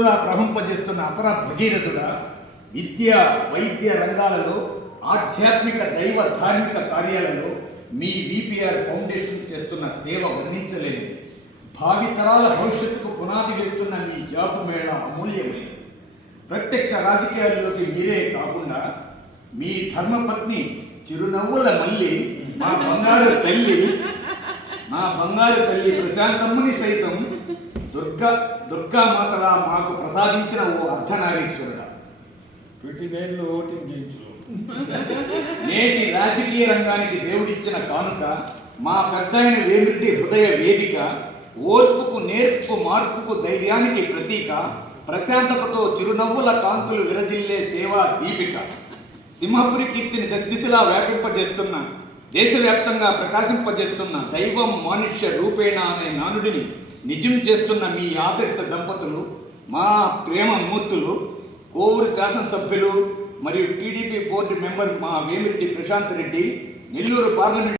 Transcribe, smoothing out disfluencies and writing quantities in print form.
ప్రవహింపజేస్తున్న అపర భగీరథుడ విద్య వైద్య రంగాలలో ఆధ్యాత్మిక దైవ ధార్మిక కార్యాలలో మీ విపిఆర్ ఫౌండేషన్ చేస్తున్న సేవ వర్ణించలేదు. భావితరాల భవిష్యత్తుకు పునాది వేస్తున్న మీ జాబు మేళ అమూల్యమైనది. ప్రత్యక్ష రాజకీయాల్లోకి మీరే కాకుండా మీ ధర్మపత్ని చిరునవ్వుల మల్లి మా బంగారు తల్లి ప్రశాంతమ్మని సైతం దుర్గామాతలా మాకు ప్రసాదించిన ఓ అర్ధనారీశ్వరుడ. నేటి రాజకీయ రంగానికి దేవుడిచ్చిన కానుక మా పెద్దయిన వేమిరెడ్డి హృదయ వేదిక. ఓర్పుకు నేర్పుకు మార్పుకు ధైర్యానికి ప్రతీక. ప్రశాంతతతో చిరునవ్వుల కాంతులు విరజిల్లే సేవా దీపిక. సింహపురి కీర్తిని దశదిశలా వ్యాపింపజేస్తున్న, దేశవ్యాప్తంగా ప్రకాశింపజేస్తున్న దైవం మానుష్య రూపేణ అనే నానుడిని నిజం చేస్తున్న మీ ఆదర్శ దంపతులు, మా ప్రేమ మూర్తులు, కోవూరు శాసనసభ్యులు మరియు టీడీపీ బోర్డు మెంబర్ మా వేమిరెడ్డి ప్రశాంత్ రెడ్డి, నెల్లూరు పార్లమెంట్